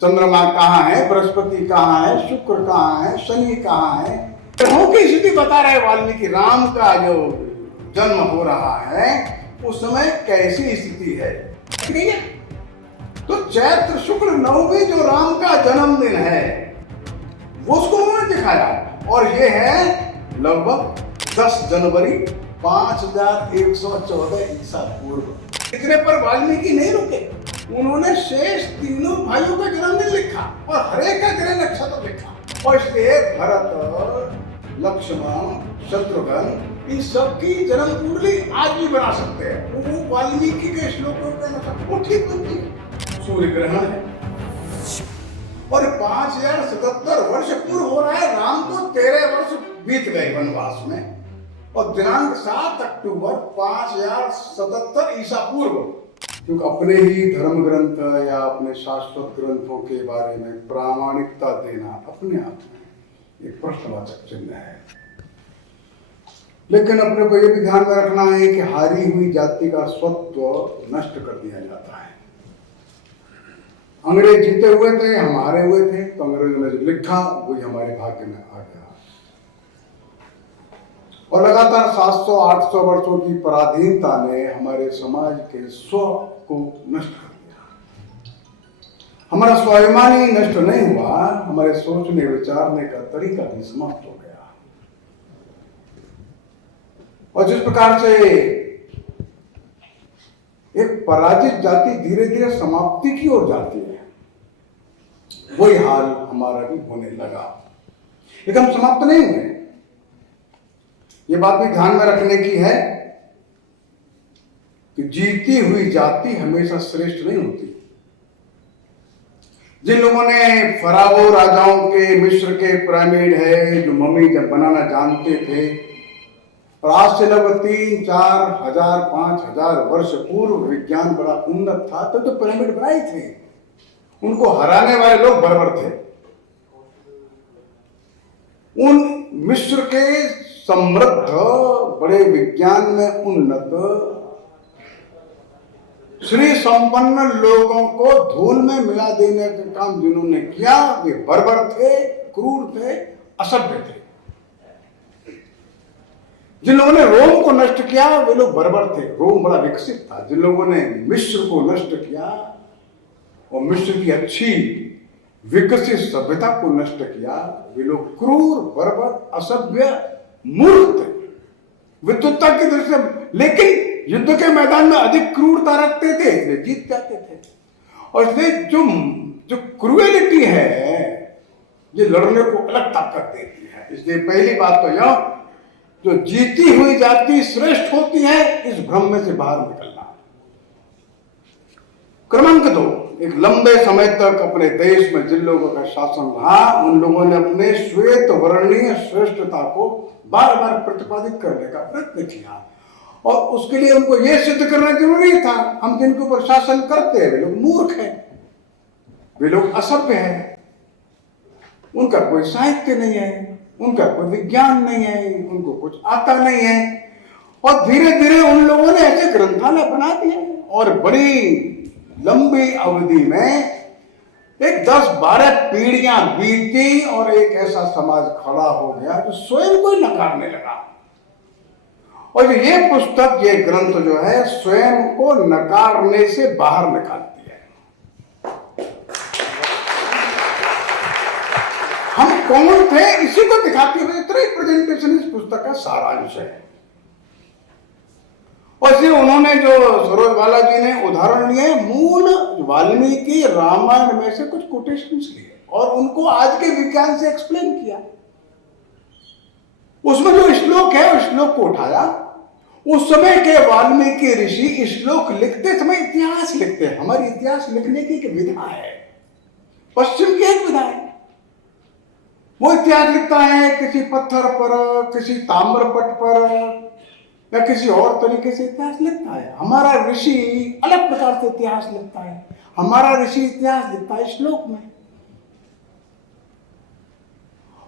चंद्रमा कहाँ है, बृहस्पति कहाँ है, शुक्र कहाँ है, शनि कहाँ है, ग्रहों की स्थिति बता रहे वाल्मीकि। राम का जो जन्म हो रहा है उस समय कैसी स्थिति है, ठीक है। तो चैत्र शुक्ल नवमी जो राम का जन्मदिन है वो उसको उन्होंने दिखाया, और ये है लगभग 10 जनवरी 5114 ईसा पूर्व। इतने पर वाल्मीकि नहीं रुके, उन्होंने शेष तीनों भाइयों का जन्मदिन लिखा और हरेक का ग्रह नक्षत्र लिखा। और इसलिए भरत, लक्ष्मण, शत्रुघ्न इन सबकी जन्म कुंडली आज भी बना सकते हैं। वो वाल्मीकि के श्लोकों के अनुसार वो ठीक बनती है। सूर्य ग्रहण है और 5077 वर्ष पूर्व हो रहा है। राम को 13 वर्ष बीत गए वनवास में, और दिनांक 7 अक्टूबर 5077 ईसा पूर्व। क्योंकि अपने ही धर्म ग्रंथ या अपने शाश्वत ग्रंथों के बारे में प्रामाणिकता देना अपने आप में एक प्रश्नवाचक चिन्ह है। लेकिन अपने को यह भी ध्यान में रखना है कि हारी हुई जाति का स्वत्व नष्ट कर दिया जाता है। अंग्रेज जीते हुए थे, हम हारे हुए थे, तो अंग्रेजों ने जो लिखा वही हमारे भाग्य में आ गया। और लगातार 700-800 वर्षों की पराधीनता ने हमारे समाज के स्व को नष्ट कर दिया। हमारा स्वाभिमान ही नष्ट नहीं हुआ, हमारे सोचने विचारने का तरीका भी समाप्त हो गया। और जिस प्रकार से एक पराजित जाति धीरे धीरे समाप्ति की ओर जाती है, वही हाल हमारा भी होने लगा। लेकिन हम समाप्त नहीं हुए। ये बात भी ध्यान में रखने की है कि जीती हुई जाति हमेशा श्रेष्ठ नहीं होती। जिन लोगों ने फराओ राजाओं के, मिस्र के पिरामिड है जो मम्मी जब बनाना जानते थे, और आज से लगभग 3-4 हजार 5,000 वर्ष पूर्व विज्ञान बड़ा उन्नत था, तो पिरामिड बनाए थे। उनको हराने वाले लोग बर्बर थे। उन मिस्र के समृद्ध, बड़े विज्ञान में उन्नत, श्री संपन्न लोगों को धूल में मिला देने का काम जिन्होंने किया वे बर्बर थे, क्रूर थे, असभ्य थे। जिन लोगों ने रोम को नष्ट किया वे लोग बर्बर थे, रोम बड़ा विकसित था। जिन लोगों ने मिस्र को नष्ट किया और मिस्र की अच्छी विकसित सभ्यता को नष्ट किया, वे लोग क्रूर, बर्बर, असभ्य, मूर्ख थे विद्वत्ता की दृष्टि से। लेकिन युद्ध के मैदान में अधिक क्रूरता रखते थे, इसलिए जीत जाते थे। और इसलिए जो क्रूएलिटी है ये लड़ने को अलग ताकत देती है। इसलिए पहली बात तो यह, जो जीती हुई जाति श्रेष्ठ होती है, इस भ्रम में से बाहर निकलना। क्रमांक 2, एक लंबे समय तक अपने देश में जिन लोगों का शासन रहा, उन लोगों ने अपने श्वेत वर्णीय श्रेष्ठता को बार बार प्रतिपादित करने का प्रयत्न किया, और उसके लिए उनको यह सिद्ध करना जरूरी था हम जिनके ऊपर शासन करते हैं वे लोग मूर्ख हैं, वे लोग असभ्य हैं, उनका कोई साहित्य नहीं है, उनका कोई विज्ञान नहीं है, उनको कुछ आता नहीं है। और धीरे धीरे उन लोगों ने ऐसे ग्रंथालय बना दिए, और बड़ी लंबी अवधि में एक 10-12 पीढ़ियां बीती, और एक ऐसा समाज खड़ा हो गया जो स्वयं को नकारने लगा। और ये पुस्तक, ये ग्रंथ जो है, स्वयं को नकारने से बाहर निकालती है। हम कौन थे इसी को दिखाती हुई प्रेजेंटेशन इस पुस्तक का सारांश है। और फिर उन्होंने जो सरोज बालाजी ने उदाहरण लिए, मूल वाल्मीकि रामायण में से कुछ कोटेशंस लिए और उनको आज के विज्ञान से एक्सप्लेन किया। उसमें जो श्लोक है उस श्लोक को उठाया। उस समय के वाल्मीकि ऋषि श्लोक लिखते समय इतिहास लिखते हैं। हमारी इतिहास लिखने की एक विधा है, पश्चिम की एक विधा है। वो इतिहास लिखता है किसी पत्थर पर, किसी ताम्रपट पर, या किसी और तरीके से इतिहास लिखता है। हमारा ऋषि अलग प्रकार से इतिहास लिखता है। हमारा ऋषि इतिहास लिखता है श्लोक में,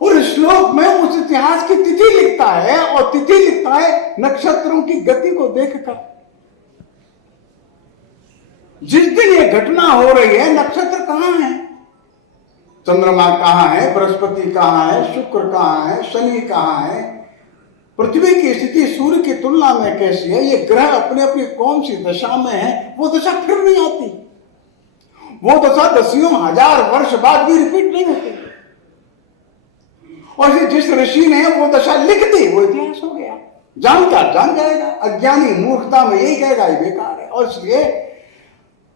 और श्लोक में उस इतिहास की तिथि लिखता है, और तिथि लिखता है नक्षत्रों की गति को देखकर। जिस दिन ये घटना हो रही है नक्षत्र कहां है, चंद्रमा कहाँ है, बृहस्पति कहाँ है, शुक्र कहाँ है, शनि कहाँ है, पृथ्वी की स्थिति सूर्य की तुलना में कैसी है, ये ग्रह अपने अपनी कौन सी दशा में है, वो दशा फिर नहीं आती। वो दशा दसियों हजार वर्ष बाद भी रिपीट नहीं होती। और जिस ऋषि ने वो दशा लिख दी वो इतिहास हो गया। जानकार जान जाएगा, अज्ञानी मूर्खता में यही कहेगा ये बेकार है। और इसलिए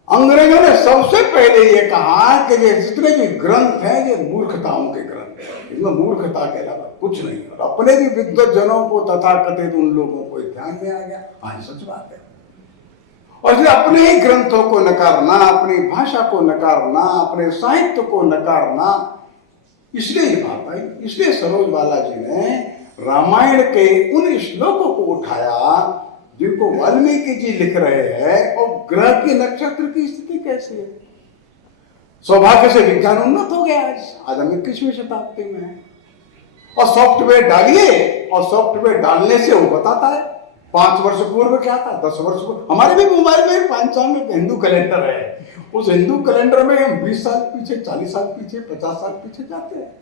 अंग्रेजों ने सबसे पहले ये कहा कि ये जितने भी ग्रंथ हैं ये मूर्खताओं के ग्रंथ हैं, इसमें मूर्खता के अलावा कुछ नहीं। और अपने भी विद्वज्जनों को तथाकथित उन लोगों को ध्यान में आ गया, हाँ सच बात है। और इसलिए अपने ही ग्रंथों को नकारना, अपनी भाषा को नकारना, अपने साहित्य को नकारना, इसलिए ये बात आई। इसलिए सरोज बालाजी ने रामायण के उन श्लोकों को उठाया जिनको वाल्मीकि जी लिख रहे हैं, और ग्रह की नक्षत्र की स्थिति कैसी है। सौभाग्य से विज्ञान उन्नत हो गया, आज हम 21वीं शताब्दी में है। और सॉफ्टवेयर डालिए, और सॉफ्टवेयर डालने से वो बताता है 5 वर्ष पूर्व क्या था, 10 वर्ष पूर्व। हमारे भी मोबाइल में पंचांग हिंदू कैलेंडर है, उस हिंदू कैलेंडर में हम 20 साल पीछे, 40 साल पीछे, 50 साल पीछे जाते हैं।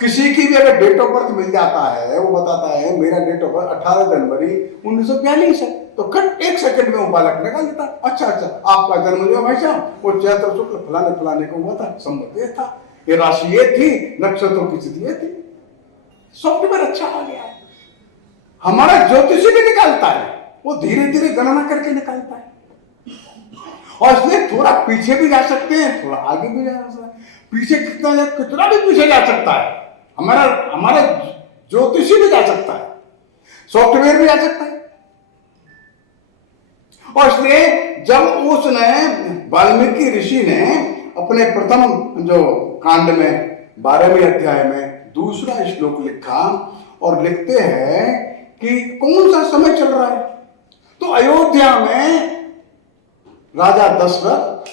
किसी की भी अगर डेट ऑफ बर्थ मिल जाता है, वो बताता है मेरा डेट ऑफ बर्थ 18 जनवरी 1942 है, तो कट 1 सेकंड में वो बालक निकाल देता। अच्छा आपका जन्म जो भाई साहब वो चैत्र शुक्ल फलाने फलाने को हुआ था, संवत ये था, ये राशि ये थी, नक्षत्रों की स्थिति ये थी। सॉफ्टवेयर अच्छा आ गया है। हमारा ज्योतिषी भी निकालता है, वो धीरे धीरे गणना करके निकालता है। और इसलिए थोड़ा पीछे भी जा सकते हैं, थोड़ा आगे भी जा सकते हैं। पीछे कितना भी पीछे जा सकता है, हमारा ज्योतिषी भी जा सकता है, सॉफ्टवेयर भी जा सकता है। और इसलिए जब उसने वाल्मीकि ऋषि ने अपने प्रथम जो कांड में 12वें अध्याय में दूसरा श्लोक लिखा, और लिखते हैं कि कौन सा समय चल रहा है, तो अयोध्या में राजा दशरथ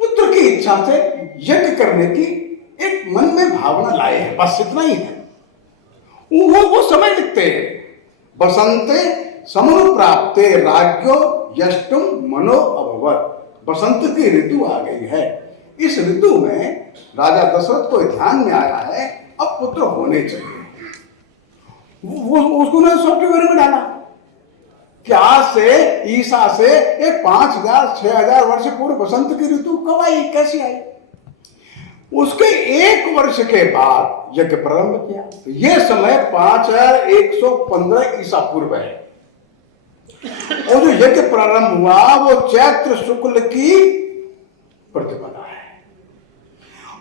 पुत्र की इच्छा से यज्ञ करने की एक मन में भावना लाए हैं, बस इतना ही है। वो समय लिखते हैं, बसंते समनुप्राप्ते राज्यो यष्टुम मनो अभवत्। बसंत की ऋतु आ गई है, इस ऋतु में राजा दशरथ को ध्यान में आया है अब पुत्र होने चाहिए। उसको ने सॉफ्टवेयर में डाला क्या से ईसा से एक 5000-6000 वर्ष पूर्व बसंत की ऋतु कब आई, कैसी आई। उसके 1 वर्ष के बाद यज्ञ प्रारंभ किया, तो यह समय 5115 ईसा पूर्व है। और जो यज्ञ प्रारंभ हुआ वो चैत्र शुक्ल की प्रतिपदा है,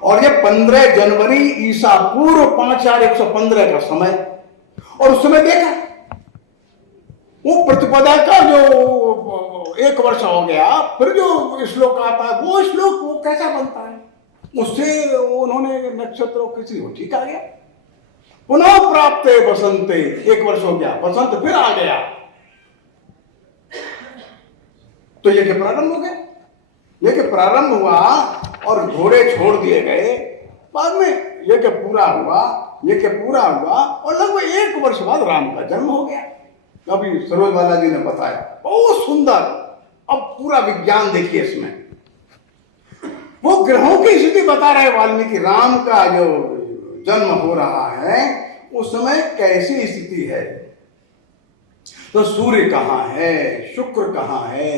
और ये 15 जनवरी ईसा पूर्व 5115 का समय। और उस समय देखा वो प्रतिपदा का जो 1 वर्ष हो गया, फिर जो श्लोक आता है वो श्लोक वो कैसा बनता है, उससे उन्होंने नक्षत्रों किसी हो ठीक आ गया। पुनः प्राप्त बसंते, 1 वर्ष हो गया, बसंत फिर आ गया, तो यज्ञ प्रारंभ हो गया। यज्ञ प्रारंभ हुआ और घोड़े छोड़ दिए गए, बाद में यज्ञ पूरा हुआ, और लगभग 1 वर्ष बाद राम का जन्म हो गया। अभी सरोज बालाजी ने बताया, बहुत सुंदर। अब पूरा विज्ञान देखिए इसमें, वो ग्रहों की स्थिति बता रहे वाल्मीकि। राम का जो जन्म हो रहा है उस समय कैसी स्थिति है, तो सूर्य कहाँ है, शुक्र कहाँ है,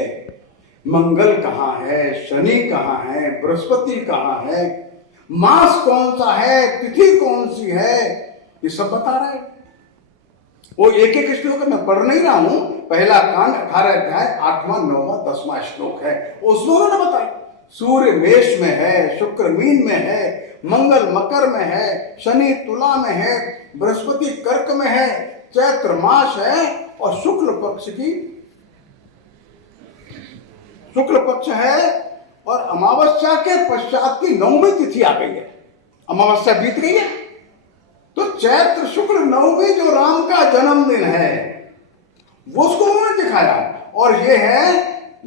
मंगल कहाँ है, शनि कहाँ है, बृहस्पति कहाँ है, मास कौन सा है, तिथि कौन सी है, ये सब बता रहे हैं। वो एक एक श्लोक मैं पढ़ नहीं रहा हूं, पहला कांड 18 अध्याय 8वां 9वां 10वां श्लोक है, उसमें उन्होंने बताया सूर्य मेष में है, शुक्र मीन में है, मंगल मकर में है, शनि तुला में है, बृहस्पति कर्क में है, चैत्र मास है, और शुक्ल पक्ष है, और अमावस्या के पश्चात की 9वीं तिथि आ गई है। अमावस्या बीत गई है, तो चैत्र शुक्ल 9वीं जो राम का जन्मदिन है वो उसको उन्होंने दिखाया, और ये है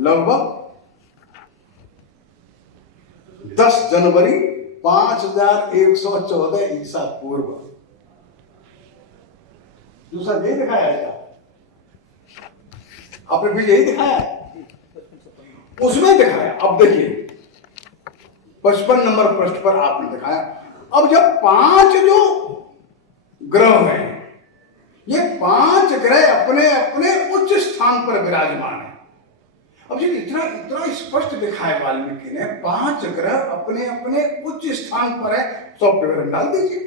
लगभग 10 जनवरी 5114 ईसा पूर्व। दूसरा यही दिखाया है, आपने भी यही दिखाया है, उसमें दिखाया। अब देखिए 55 नंबर पृष्ठ पर आपने दिखाया। अब जब 5 जो ग्रह हैं, ये 5 ग्रह अपने अपने उच्च स्थान पर विराजमान है। अब ये इतना इतना स्पष्ट लिखा है वाल्मीकि ने, 5 ग्रह अपने अपने उच्च स्थान पर है, तो विवरण डाल दीजिए।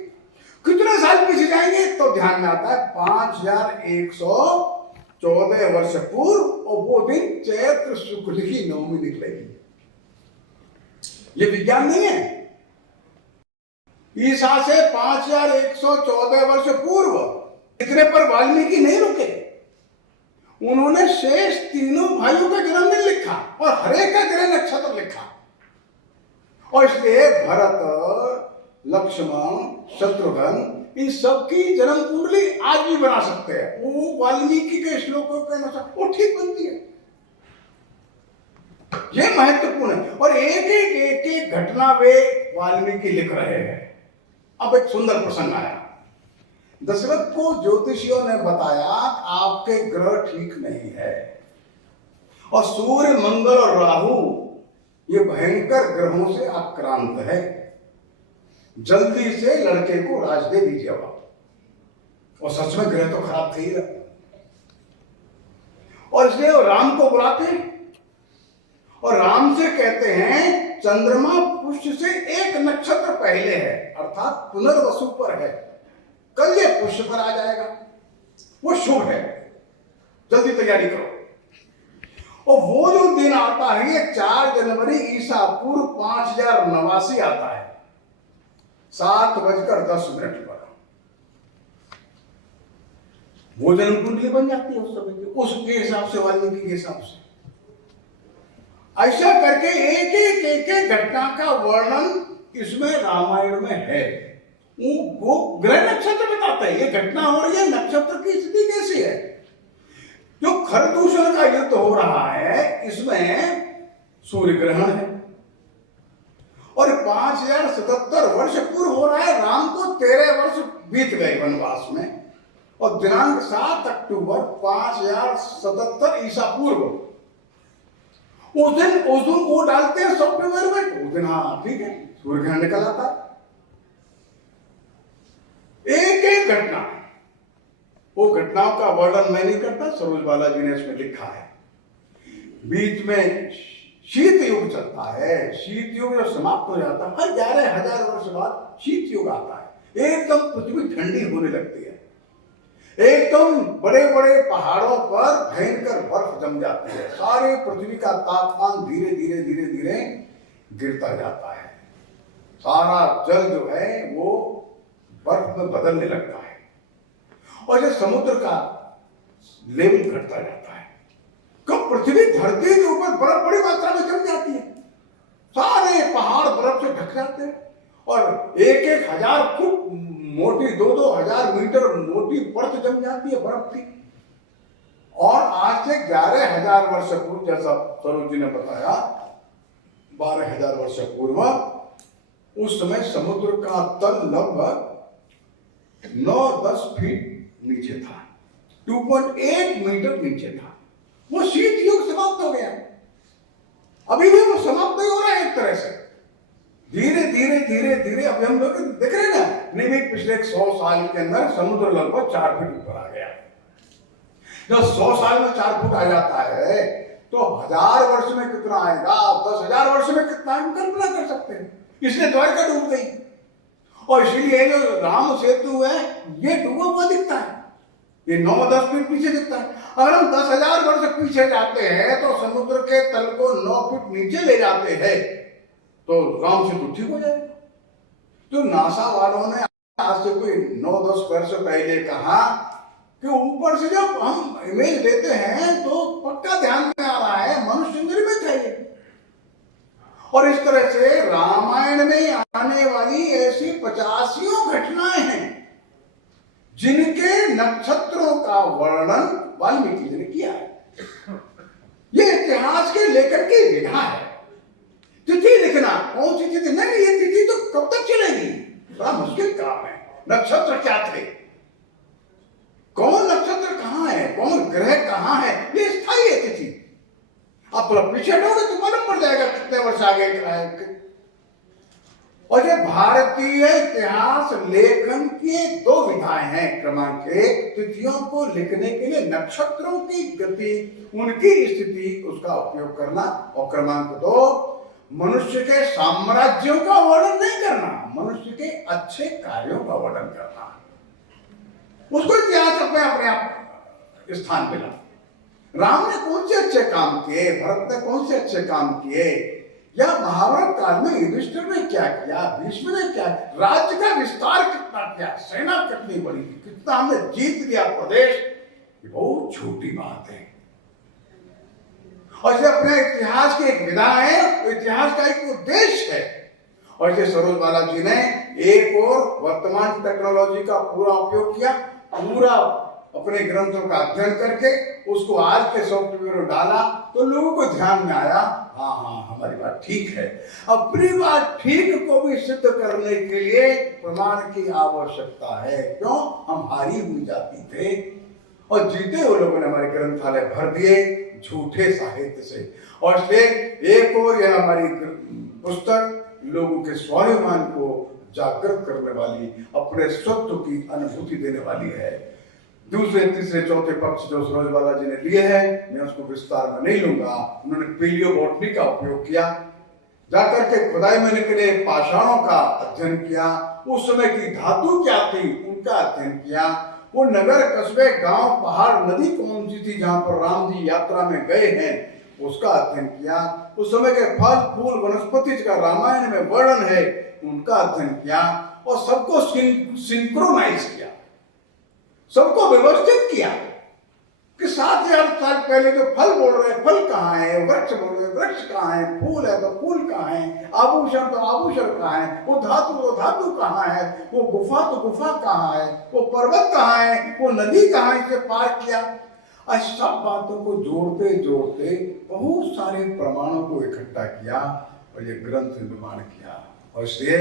कितने साल पीछे जाएंगे तो ध्यान में आता है 5114 वर्ष पूर्व, और वो दिन चैत्र शुक्ल की नवमी निकलेगी। ये विज्ञान नहीं है। ईसा से 5114 वर्ष पूर्व, इतने पर वाल्मीकि नहीं रुके। उन्होंने शेष तीनों भाइयों का जन्मदिन लिखा और हरेक का ग्रह नक्षत्र लिखा, और इसलिए भरत, लक्ष्मण, शत्रुघ्न, इन सबकी जन्म कुंडली आज भी बना सकते हैं। वो वाल्मीकि के श्लोकों के अनुसार वो ठीक बनती है। ये महत्वपूर्ण है, और एक एक घटना वे वाल्मीकि लिख रहे हैं। अब एक सुंदर प्रसंग आया। दशरथ को ज्योतिषियों ने बताया आपके ग्रह ठीक नहीं है, और सूर्य, मंगल और राहु ये भयंकर ग्रहों से आक्रांत है। जल्दी से लड़के को राज दे दीजिए आप। और सच में ग्रह तो खराब थे ही, और इसलिए राम को बुलाते हैं और राम से कहते हैं चंद्रमा पुष्य से एक नक्षत्र पहले है, अर्थात पुनर्वसु पर है, कल ये पुष्य पर आ जाएगा, वो शुभ है, जल्दी तैयारी करो। और वो जो दिन आता है ये 4 जनवरी ईसा पूर्व 5089 आता है, 7:10 पर। वो जन्म कुंडली बन जाती है उस समय की, उसके हिसाब से, वाल्मीकि के हिसाब से। ऐसा करके एक एक घटना का वर्णन इसमें रामायण में है। वो ग्रह नक्षत्र बताते हैं ये घटना हो रही है, नक्षत्र की स्थिति कैसी है। जो खरदूषण का युद्ध हो रहा है इसमें सूर्य ग्रहण है, और 5077 वर्ष पूर्व हो रहा है। राम को 13 वर्ष बीत गए वनवास में, और दिनांक 7 अक्टूबर 5077 ईसा पूर्व, उस दिन वो डालते हैं सॉफ्टवेयर में, उस दिन हाँ ठीक है सूर्य ग्रहण निकल आता है। एक एक घटना, वो घटनाओं का वर्णन मैं नहीं करता, सरोज बालाजी ने इसमें लिखा है। बीच में शीत युग चलता है, शीत युग जब समाप्त हो जाता है, हर 11,000 वर्ष बाद शीत युग आता है। एकदम पृथ्वी ठंडी होने लगती है, एकदम बड़े बड़े पहाड़ों पर भयंकर बर्फ जम जाती है, सारी पृथ्वी का तापमान धीरे धीरे धीरे धीरे गिरता जाता है, सारा जल जो है वो बर्फ में बदलने लगता है, और जब समुद्र का लेवल घटता जाता है, कब पृथ्वी धरती के ऊपर बर्फ बड़ी मात्रा में जम जाती है, सारे पहाड़ बर्फ से ढक जाते हैं, और 1,000 फुट मोटी, 2-2 हजार मीटर मोटी परत जम जाती है बर्फ की। और आज से 11,000 वर्ष पूर्व, जैसा सरोज जी ने बताया, 12,000 वर्ष पूर्व, उस समय समुद्र का तल लगभग 9-10 फीट नीचे था, 2.8 मीटर नीचे था। वो शीत युग समाप्त हो गया, अभी भी वो समाप्त नहीं हो रहा है। एक तरह से धीरे धीरे धीरे धीरे अभी हम लोग देख रहे हैं ना, नहीं भी पिछले 100 साल के अंदर समुद्र लगभग 4 फीट ऊपर आ गया। जब 100 साल में 4 फुट आ जाता है तो 1000 वर्ष में कितना आएगा, 10,000 वर्ष में कितना, हम कल्पना कर सकते हैं। इसलिए द्वारका डूब गई, और इसीलिए जो राम सेतु है ये डूबा हुआ दिखता है, ये 9-10 फीट पीछे दिखता है। अगर हम 10,000 वर्ष पीछे जाते हैं तो समुद्र के तल को 9 फीट नीचे ले जाते हैं, तो राम सेतु ठीक हो जाएगा। तो नासा वालों ने आज से कोई 9-10 वर्ष पहले कहा कि ऊपर से जब हम इमेज लेते हैं तो पक्का ध्यान में आ रहा है मनुष्य निर्मित है ये। और इस तरह से रामायण में आने वाली ऐसी 85 घटनाएं हैं जिनके नक्षत्रों का वर्णन वाल्मीकि जी ने किया है। ये इतिहास के लेखन की विधा है। तिथि लिखना, कौन सी तिथि, नहीं ये तिथि तो कब तक चलेगी, बड़ा मुश्किल काम है। नक्षत्र क्या थे, कौन नक्षत्र कहां है, कौन ग्रह कहां है, ये स्थायी है तिथि। आप थोड़ा पीछे हटोगे तो मालूम पड़ जाएगा कितने वर्ष आगे। और ये भारतीय इतिहास लेखन की दो विधाएं हैं। क्रमांक एक, तिथियों को लिखने के लिए नक्षत्रों की गति, उनकी स्थिति, उसका उपयोग करना। और क्रमांक दो, मनुष्य के साम्राज्यों का वर्णन नहीं करना, मनुष्य के अच्छे कार्यों का वर्णन करना। उसको इतिहास अपने आप स्थान मिला। राम ने कौन से अच्छे काम किए, भरत ने कौन से अच्छे काम किए, या महाभारत काल में युधिष्ठिर ने क्या किया, भीष्म ने क्या, राज्य का विस्तार कितना किया, सेना कितनी बड़ी, कितना हमने जीत लिया प्रदेश, ये बहुत छोटी बात है। और ये अपने इतिहास की एक विधा है, इतिहास का एक उद्देश्य है। और ये सरोजबाला जी ने एक और वर्तमान टेक्नोलॉजी का पूरा उपयोग किया, पूरा अपने ग्रंथों का अध्ययन करके उसको आज के सॉफ्टवेयर में डाला, तो लोगों को ध्यान में आया, हाँ हमारी बात ठीक है। अपनी बात ठीक को भी सिद्ध करने के लिए प्रमाण की आवश्यकता है। क्यों? हम हारी हुई जाति थे और जीते हुए लोगों ने हमारे ग्रंथालय भर दिए झूठे साहित्य से। और इसलिए एक और यह हमारी पुस्तक लोगों के स्वाभिमान को जागृत करने वाली, अपने स्वत्व की अनुभूति देने वाली है। दूसरे तीसरे चौथे पक्ष जो सरोजबाला जी ने लिए हैं, मैं उसको विस्तार में नहीं लूंगा। उन्होंने पेलियोबॉटनी का उपयोग किया, जाकर के खुदाई में निकले पाषाणों का अध्ययन किया, उस समय की धातु क्या थी उनका अध्ययन किया, वो नगर कस्बे गांव पहाड़ नदी कौन सी थी जहां पर राम जी यात्रा में गए हैं उसका अध्ययन किया, उस समय के फल फूल वनस्पति का रामायण में वर्णन है उनका अध्ययन किया, और सबको सिंक्रोनाइज किया, सबको व्यवस्थित किया कि 7000 साल पहले जो फल बोल रहे हैं फल कहाँ है, वृक्ष बोल रहे हैं वृक्ष कहाँ है, फूल है तो फूल कहाँ है, आभूषण तो आभूषण कहाँ है, वो धातु तो धातु कहाँ है, वो गुफा तो गुफा कहाँ है, वो पर्वत कहाँ है, वो नदी कहाँ है, इसे पार किया। आज सब बातों को जोड़ते जोड़ते बहुत सारे प्रमाणों को इकट्ठा किया और ये ग्रंथ निर्माण किया। और इसलिए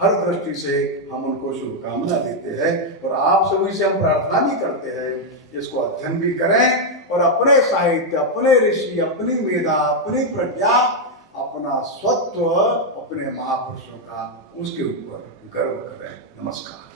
हर दृष्टि से हम उनको शुभकामना देते हैं और आप सभी से हम प्रार्थना भी करते हैं, इसको अध्ययन भी करें और अपने साहित्य, अपने ऋषि, अपनी मेधा, अपनी प्रज्ञा, अपना स्वत्व, अपने महापुरुषों का उसके ऊपर गर्व करें। नमस्कार।